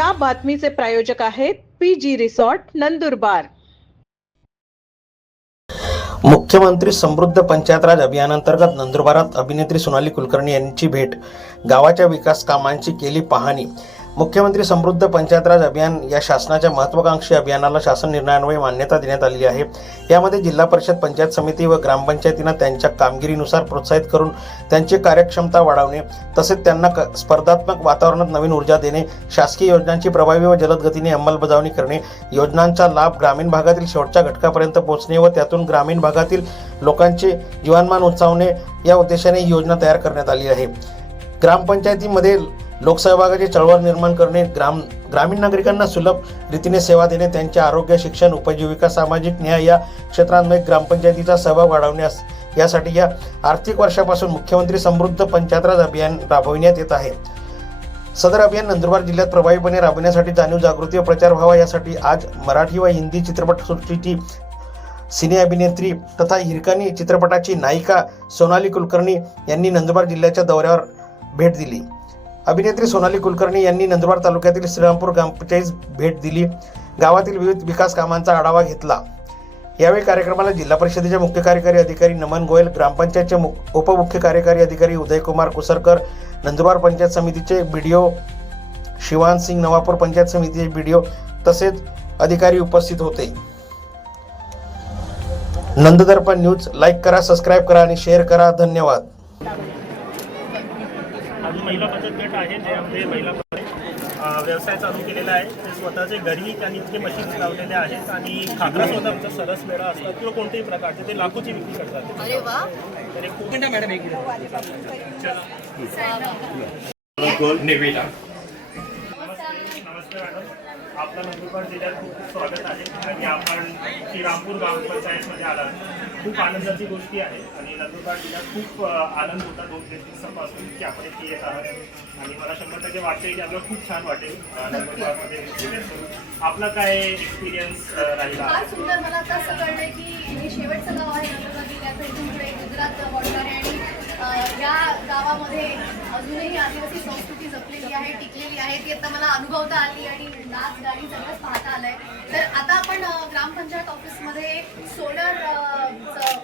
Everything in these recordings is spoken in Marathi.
या बातमीचे प्रायोजक आहेत PG रिसॉर्ट नंदुरबार। मुख्यमंत्री समृद्ध पंचायत राज अभियानांतर्गत नंदुरबारात अभिनेत्री सोनाली कुलकर्णी यांची भेट, गावाच्या विकास कामांची केली पाहणी। मुख्यमंत्री समृद्ध पंचायत राज अभियान या शासनाच्या महत्त्वाकांक्षी अभियानाला शासन निर्णयान्वये मान्यता देण्यात आलेली आहे। यामध्ये जिल्हा परिषद, पंचायत समिती व ग्रामपंचायतींना त्यांच्या कामगिरीनुसार प्रोत्साहित करून त्यांची कार्यक्षमता वाढवणे, तसेच त्यांना स्पर्धात्मक वातावरणात नवीन ऊर्जा देणे, शासकीय योजनांची प्रभावी व जलद गतीने अंमलबजावणी करणे, योजनांचा लाभ ग्रामीण भागातील शेवटच्या घटकापर्यंत पोहोचणे व त्यातून ग्रामीण भागातील लोकांचे जीवनमान उंचावणे या उद्देशाने ही योजना तयार करण्यात आली आहे। ग्रामपंचायतीमध्ये लोकसहभागाची चळवळ निर्माण करणे, ग्रामीण नागरिकांना सुलभ रीतीने सेवा देणे, त्यांचे आरोग्य, शिक्षण, उपजीविका, सामाजिक न्याय या क्षेत्रांमध्ये ग्रामपंचायतीचा सहभाग वाढवण्यास यासाठी या आर्थिक वर्षापासून मुख्यमंत्री समृद्ध पंचायत राज अभियान राबविण्यात येत आहे। सदर अभियान नंदुरबार जिल्ह्यात प्रभावीपणे राबविण्यासाठी जाणीव, जागृती व प्रचार व्हावा यासाठी आज मराठी व हिंदी चित्रपटसृष्टीची सिने अभिनेत्री तथा हिरकणी चित्रपटाची नायिका सोनाली कुलकर्णी यांनी नंदुरबार जिल्ह्याच्या दौऱ्यावर भेट दिली। अभिनेत्री सोनाली कुलकर्णी यांनी नंदुरबार तालुक्यातील श्रीरामपूर ग्रामपंचायत भेट दिली, गावातील विविध विकास कामांचा आढावा घेतला। यावेळी कार्यक्रमाला जिल्हा परिषदेचे मुख्य कार्यकारी अधिकारी नमन गोयल, ग्रामपंचायतचे उपमुख्य कार्यकारी अधिकारी उदयकुमार कुसरकर, नंदुरबार पंचायत समितीचे BDO शिवान सिंग, नवापूर पंचायत समितीचे BDO तसेच अधिकारी उपस्थित होते। नंददर्पण न्यूज लाईक करा, सबस्क्राईब करा आणि शेअर करा। धन्यवाद। महिला बचत गट आहे ज्यामध्ये महिला व्यवसाय चालू केलेला आहे। ते स्वतःचे घरी त्यांनी इतके मशीन्स लावलेले आहेत आणि खाकरा स्वतः आमचा सरस मेळा असतात किंवा कोणत्याही प्रकारचे ते लाखोची विक्री करतात। अरे वा, तर एक खूप मॅडम एक निवेदा। नमस्ते मॅडम, आपलं नंदुरबार जिल्ह्यात खूप खूप स्वागत आहे आणि आपण श्रीरामपूर ग्रामपंचायतमध्ये आलात। खूप आनंदाची गोष्टी आहे आणि नंदुरबार जिल्ह्यात खूप आनंद होता 2-3 दिवसापासून की आपण इथे येत आहात आणि मला 100% वाटते की आपल्याला खूप छान वाटेल नंदुरबारमध्ये। आपला काय एक्सपिरियन्स राहिला? फार सुंदर। मला आता असं कळलं की हे शेवटचं गाव आहे नंदुरबार जिल्ह्याचं, इथून पुढे गुजरात बॉर्डर आहे आणि या गावामध्ये अजूनही आदिवासी संस्कृती जपलेली आहे, टिकलेली आहे, ती आता मला अनुभवता आली आणि नाच गाणी सगळंच पाहता आलंय। तर आता आपण ग्रामपंचायत ऑफिसमध्ये सोलर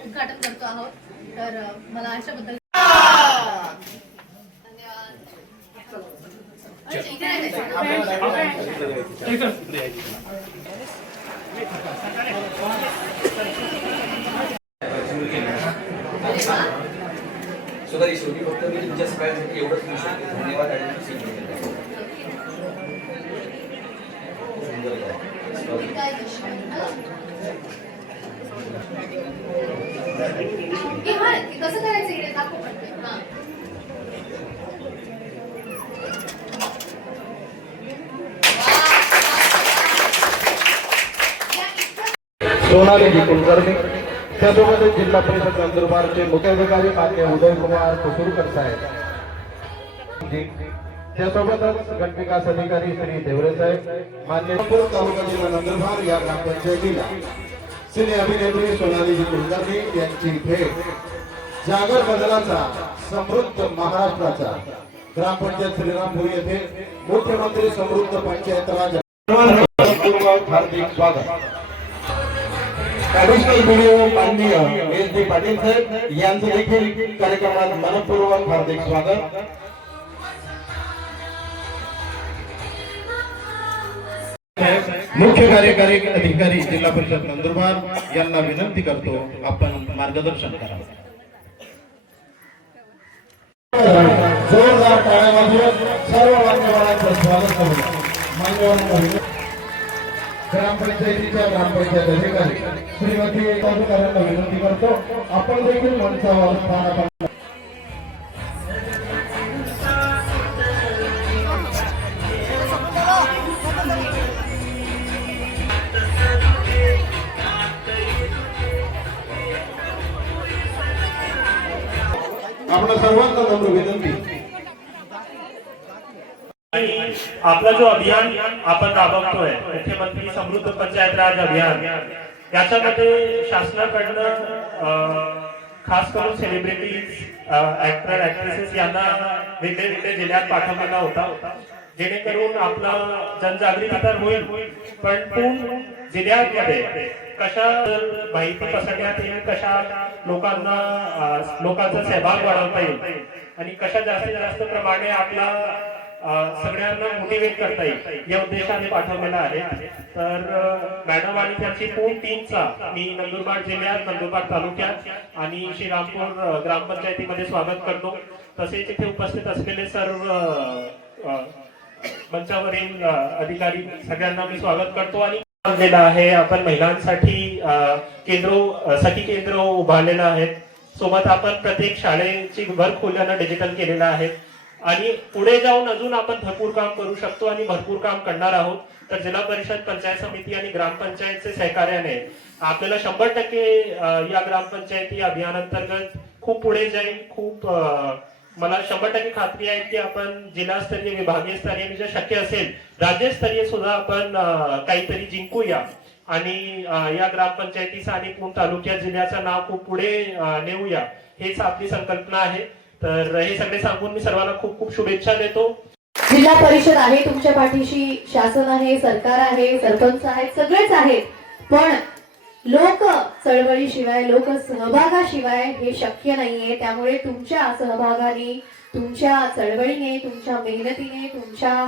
उद्घाटन करतो आहोत, तर मला याच्याबद्दल फक्त मी तुमच्या सगळ्यांसाठी एवढंच म्हणू शकतो। धन्यवाद आणि कसं करायचं इकडे दाखव पडते। सोनाली कुलकर्णी, त्यासोबतच जिल्हा परिषद नंदुरबारचे मुख्य अधिकारी मान्य उदयकुमार कुसुरकर साहेब, त्यासोबतच गट विकास अधिकारी श्री देवरे साहेब, मान्य तालुका जिल्हा नंदुरबार या ग्रामपंचायतीला सिने अभिनेत्री सोनाली कुलकर्णी यांची भेट, जागर बदलाचा, समृद्ध महाराष्ट्राचा, ग्रामपंचायत श्रीरामपूर येथे मुख्यमंत्री समृद्ध पंचायत राज हार्दिक स्वागत। ऍडिशनल BDO माननीय SD पाटील साहेब यांचं देखील कार्यक्रमात मनपूर्वक हार्दिक स्वागत। मुख्य कार्यकारी अधिकारी जिल्हा परिषद नंदुरबार यांना विनंती करतो, आपण मार्गदर्शन करा। जोरदार टाळ्यांमध्ये सर्व मान्यवरांचं स्वागत करू। मान्यवरांना ग्रामपंचायतीच्या ग्रामपंचायत अधिकारी श्रीमती अधिकाऱ्यांना विनंती करतो, आपण देखील मंचावर स्थान आपल्या सर्वांना नम्र विनंती। आपला जो अभियान आपण राबवतोय मुख्यमंत्री समृद्ध पंचायत राज अभियान, याच्यामध्ये शासनाकडनं खास करून सेलिब्रिटीज, ऍक्टर, ऍक्ट्रेसेस यांना वेगवेगळ्या जिल्ह्यात पाठवलेला होता। जेणेकरून आपलं जनजागृती तर होईल, पण पूर्ण जिल्ह्यामध्ये कशा माहिती पसरण्यात येईल, कशा लोकांचा सहभाग वाढवता येईल आणि कशा जास्तीत जास्त प्रमाणे आपला सगळ्यांना मोटिवेट करता येईल या उद्देशाने पाठवलेला आहे. तर मॅडम आणि त्यांची पूर्ण टीमचा मी नंदुरबार जिल्ह्यात, नंदुरबार तालुक्यात आणि श्रीरामपूर ग्रामपंचायतीमध्ये स्वागत करतो. तसेच इथे उपस्थित असलेले सर्व मंचावरील अधिकारी सगळ्यांना मी स्वागत करतो. आणि आहे आपण महिलांसाठी सखी केंद्र उभारलेलं आहे. सोबत आपण प्रत्येक शाळेची घर खोल्यानं डिजिटल केलेलं आहे आणि पुढे जाऊन अजून आपण भरपूर काम करू शकतो आणि भरपूर काम करणार आहोत. तर जिल्हा परिषद, पंचायत समिती आणि ग्रामपंचायतचे सहकार्याने आपल्याला 100% या ग्रामपंचायती अभियानांतर्गत खूप पुढे जाईल. मला 100% खात्री आहे की आपण जिल्हास्तरीय, विभागीय स्तरीय, जे शक्य असेल राज्यस्तरीय सुद्धा आपण काहीतरी जिंकूया आणि या ग्रामपंचायतीचा आणि पूर्ण तालुक्यात जिल्ह्याचं नाव खूप पुढे नेऊया, हेच आपली संकल्पना आहे. तर हे सगळे सांगून मी सर्वांना खूप खूप शुभेच्छा देतो. जिल्हा परिषद आहे तुमच्या पाठीशी, शासन आहे, सरकार आहे, सरपंच आहेत, सगळेच आहेत. पण लोक चळवळीशिवाय, लोक सहभागाशिवाय हे शक्य नाहीये. त्यामुळे तुमच्या सहभागाने, तुमच्या चळवळीने, तुमच्या मेहनतीने, तुमच्या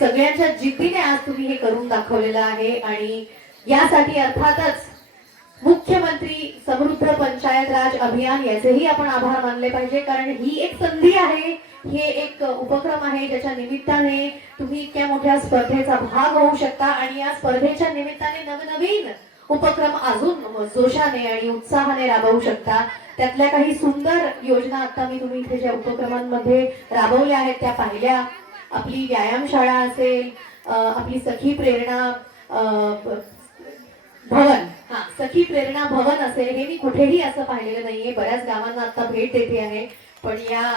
सगळ्यांच्या जिद्दीने आज तुम्ही हे करून दाखवलेलं आहे. आणि यासाठी अर्थातच मुख्यमंत्री समृद्ध पंचायत राज अभियान याचेही आपण आभार मानले पाहिजे. कारण ही एक संधी आहे, हे एक उपक्रम आहे ज्याच्या निमित्ताने तुम्ही इतक्या मोठ्या स्पर्धेचा भाग होऊ शकता आणि या स्पर्धेच्या निमित्ताने नवनवीन उपक्रम अजून जोशाने आणि उत्साहाने राबवू शकता. त्यातल्या काही सुंदर योजना आता मी तुम्ही इथे ज्या उपक्रमांमध्ये राबवल्या आहेत त्या पाहिल्या. आपली व्यायामशाळा असेल, आपली सखी प्रेरणा भवन, सखी प्रेरणा भवन असेल, हे मी कुठेही असं पाहिलेलं नाहीये. बऱ्याच गावांना आता भेट देते आहे, पण या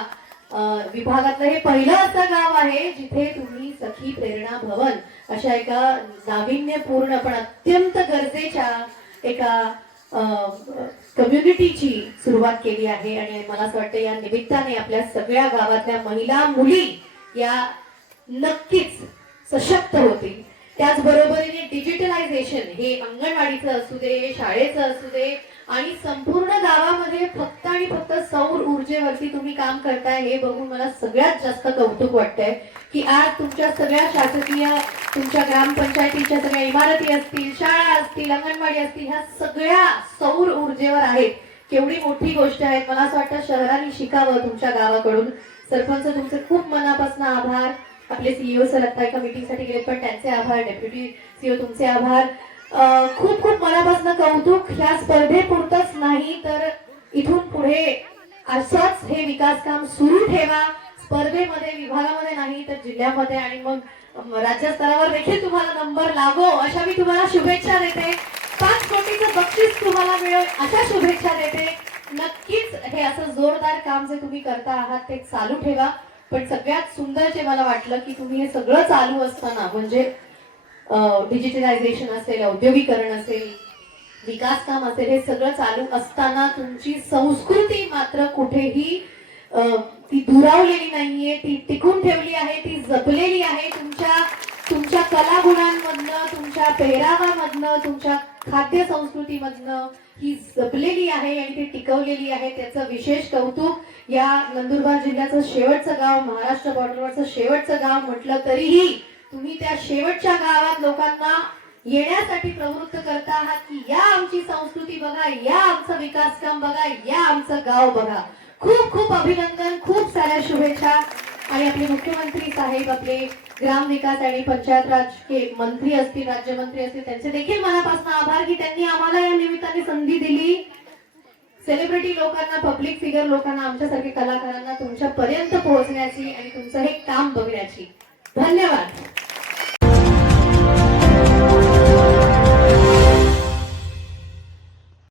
विभागातलं हे पहिलं असं गाव आहे जिथे तुम्ही सखी प्रेरणा भवन अशा एका नाविन्यपूर्ण पण अत्यंत गरजेच्या एका कम्युनिटीची सुरुवात केली आहे. आणि मला असं वाटतं या निमित्ताने आपल्या सगळ्या गावातल्या महिला, मुली या नक्कीच सशक्त होतील. त्याचबरोबरीने डिजिटलायझेशन हे अंगणवाडीचं असू दे, शाळेचं असू दे आणि संपूर्ण गावामध्ये फक्त आणि फक्त सौर ऊर्जेवरती तुम्ही काम करताय, हे बघून मला सगळ्यात जास्त कौतुक वाटतंय की आज तुमच्या सगळ्या शासकीय, तुमच्या ग्रामपंचायतीच्या सगळ्या इमारती असतील, शाळा असतील, अंगणवाडी असतील, ह्या सगळ्या सौर ऊर्जेवर आहेत. केवढी मोठी गोष्ट आहे. मला असं वाटतं शहरांनी शिकावं तुमच्या गावाकडून. सरपंच तुमचे खूप मनापासून आभार. आपले सीईओ सर आता एका मीटिंगसाठी गेले, पण त्यांचे आभार. डेप्युटी सीईओ तुमचे आभार. खूप खूप मनापासून कौतुक. ह्या स्पर्धेपुरतच नाही तर इथून पुढे असंच हे विकास काम सुरू ठेवा. स्पर्धेमध्ये, विभागामध्ये नाही तर जिल्ह्यामध्ये आणि मग राज्य स्तरावर देखील तुम्हाला नंबर लागो अशा मी तुम्हाला शुभेच्छा देते. 5 कोटीचं बक्षीस तुम्हाला मिळेल अशा शुभेच्छा देते. नक्कीच हे असं जोरदार काम जे तुम्ही करता आहात ते चालू ठेवा. पण सगळ्यात सुंदर जे मला वाटलं की तुम्ही हे सगळं चालू असताना, म्हणजे डिजिटलायझेशन असेल, औद्योगिकरण असेल, विकास काम असेल, हे सगळं चालू असताना तुमची संस्कृती मात्र कुठेही ती दुरावलेली नाहीये, ती टिकून ठेवली आहे, ती जपलेली आहे. तुमच्या कलागुणांमधनं, तुमच्या पेहरावामधनं, तुमच्या खाद्य संस्कृतीमधनं ही जपलेली आहे आणि ती टिकवलेली आहे. त्याचं विशेष कौतुक. या नंदुरबार जिल्ह्याचं शेवटचं गाव, महाराष्ट्र बॉर्डरवरचं शेवटचं गाव म्हटलं तरीही तुम्ही त्या शेवटच्या गावात लोकांना येण्यासाठी प्रवृत्त करता आहात की या आमची संस्कृती बघा, या आमचं विकास काम बघा, या आमचं गाव बघा. खूप खूप अभिनंदन, खूप साऱ्या शुभेच्छा. आणि आपले मुख्यमंत्री साहेब, आपले ग्रामविकास आणि पंचायत राज मंत्री असतील, राज्यमंत्री असतील, त्यांचे देखील मनापासून आभार की त्यांनी आम्हाला या निमित्ताने संधी दिली. सेलिब्रिटी लोकांना, पब्लिक फिगर लोकांना, आमच्यासारखे कलाकारांना तुमच्यापर्यंत पोहोचण्याची आणि तुमचं हे काम बघण्याची. धन्यवाद.